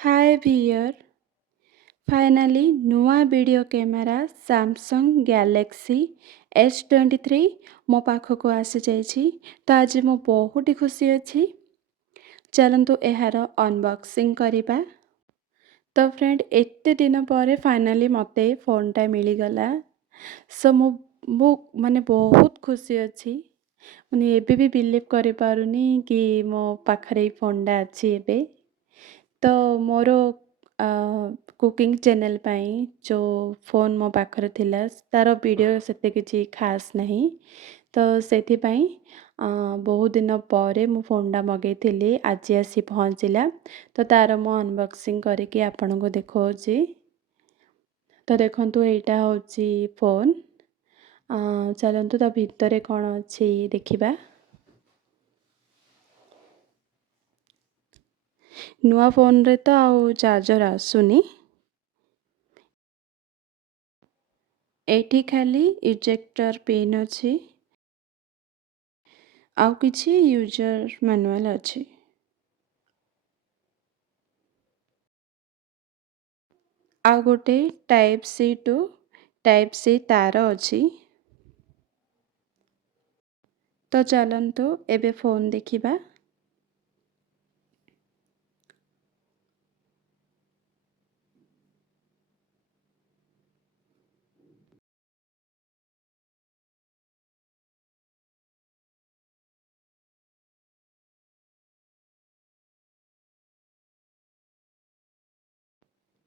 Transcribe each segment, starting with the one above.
हाय भियर finally नुआ video camera Samsung Galaxy S23 मो पाखक आसी जाइछि। तो आज मो बहुत खुशी अच्छी। चलतु यार अनबॉक्सिंग करिबा। तो फ्रेंड एते दिन पर फाइनाली मते फोनटा मिलीगला। सो मो माने बहुत खुशी अच्छी। माने एबे भी बिलीव करि पारुनी कि मो पाखरे फोनटा अच्छी एबे। तो मोर कुकिंग चैनल पाई जो फोन मो पाखरे थिला तार वीडियो सेते किछि खास नहीं। तो सेथि पाई बहुत दिन पर मु फोनटा मगेइथिली आज आसी पहुँचला। तो तार मो अनबॉक्सिंग करके आपन को देखौछि। तो देखंतु एटा होछि फोन। चलंतु ता भितरे कोन अछि देखिबा। नुआ फोन रे तो आउ चार्जर आसुनी। एठी खाली इजेक्टर पिन अछि। आउ किछि यूजर मैनुअल अछि। आउ गोटे type C to type C तार अछि। तो चलंतु एबे फोन देखिबा।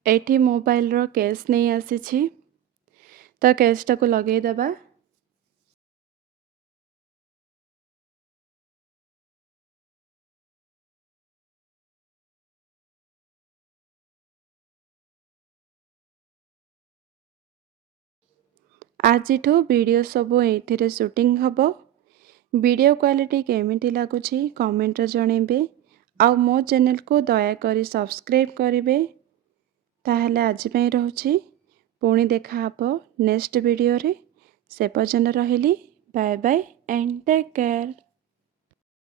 एठी मोबाइल रो केस नहीं आसीछि। तो केस टाको लगेई दबा। आजिठो वीडियो सबो एथिरे शूटिंग हबो। वीडियो क्वालिटी केमिति लागुछि कमेंट रे जणेबे। आउ मो चैनल को दया करी सब्सक्राइब करिवे। ताहले आज पई रहउछि। पुणी देखा हबो नेक्स्ट वीडियो रे। से पजन रहिली। Bye bye and take care.